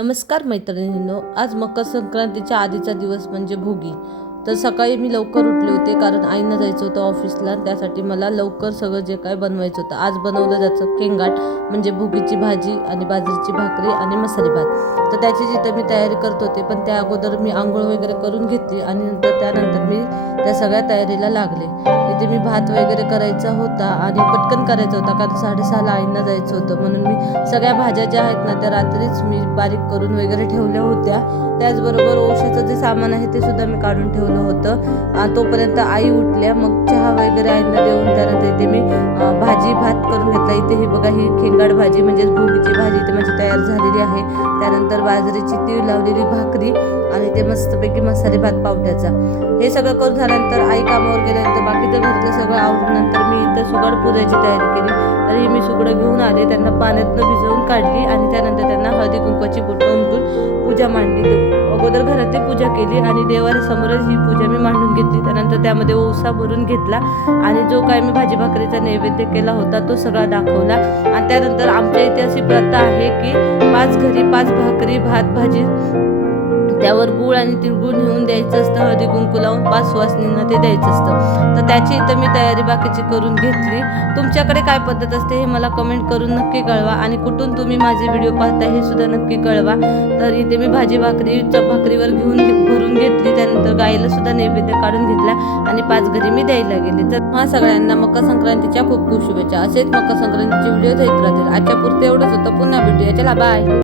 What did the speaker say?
नमस्कार मैत्रिणींनो, आज मकर संक्रांतीच्या आधीचा दिवस म्हणजे भोगी. तर सकाळी मी लवकर उठले होते कारण आईंना जायचं होतं ऑफिसला. त्यासाठी मला लवकर सगळं जे काय बनवायचं होतं. आज बनवलं जातं केंगाट म्हणजे भोगीची भाजी आणि बाजरीची भाकरी आणि मसाले भात. तर त्याची जिथं मी तयारी करत होते, पण त्या अगोदर मी आंघोळ वगैरे करून घेतली आणि त्यानंतर मी त्या सगळ्या तयारीला लागले. इथे मी भात वगैरे करायचा होता आणि पटकन करायचा होता कारण 6:30ला आईंना जायचं होतं. म्हणून मी सगळ्या भाज्या ज्या आहेत ना त्या रात्रीच मी बारीक करून वगैरे ठेवल्या होत्या. त्याचबरोबर औषधाचं जे सामान आहे ते सुद्धा मी काढून ठेवलं होतं. तोपर्यंत आई उठल्या, मग चहा वगैरे आईंना देऊन त्यानंतर इथे मी भाजी भात करून घेतला. इथे ही बघा, ही खेंगाड भाजी म्हणजेच भोगीची भाजी इथे माझी तयार झालेली आहे. त्यानंतर बाजरीची तीळ लावलेली भाकरी आणि ते मस्तपैकी मसाले भात पावट्याचा. हे सगळं करून झाल्यानंतर आई कामावर गेल्यानंतर बाकीचं घरातलं सगळं आवरून नंतर मी इथं सुगड पूजायची तयारी केली. तर ही मी सुगडं घेऊन आले, त्यांना पाण्यातनं भिजवून काढली आणि त्यानंतर त्यांना हळदी कुंकवाची बोटं उमटून पूजा मांडली. अगोदर घरातली पूजा केली आणि देवाऱ्यासमोरच ही पूजा मी मांडून घेतली. त्यानंतर त्यामध्ये ओसा भरून घेतला आणि जो काय मी भाजी भाकरीचा नैवेद्य केला होता तो सगळा दाखवला. आणि त्यानंतर आमच्या इथे अशी प्रथा आहे की 5 घरी 5 भाकरी भात भाजी त्यावर गूळ आणि तिळगुळ नेऊन द्यायचं असतं. हळदी कुंकू लावून 5 सुवासिनींना ते द्यायचं असतं. तर त्याची इथं मी तयारी बाकीची करून घेतली. तुमच्याकडे काय पद्धत असते हे मला कमेंट करून नक्की कळवा आणि कुठून तुम्ही माझे व्हिडिओ पाहता हे सुद्धा नक्की कळवा. तर इथे मी भाजी भाकरीवर भरून घेतली. त्यानंतर गाईला सुद्धा नैवेद्य काढून घेतला आणि 5 घरी मी द्यायला गेले. तर सगळ्यांना मकर संक्रांतीच्या खूप खूप शुभेच्छा. असेच मकर संक्रांतीचे व्हिडिओ येत राहतील. आजच्या पुरते एवढंच होतं. पुन्हा भेटूया. चला बाय.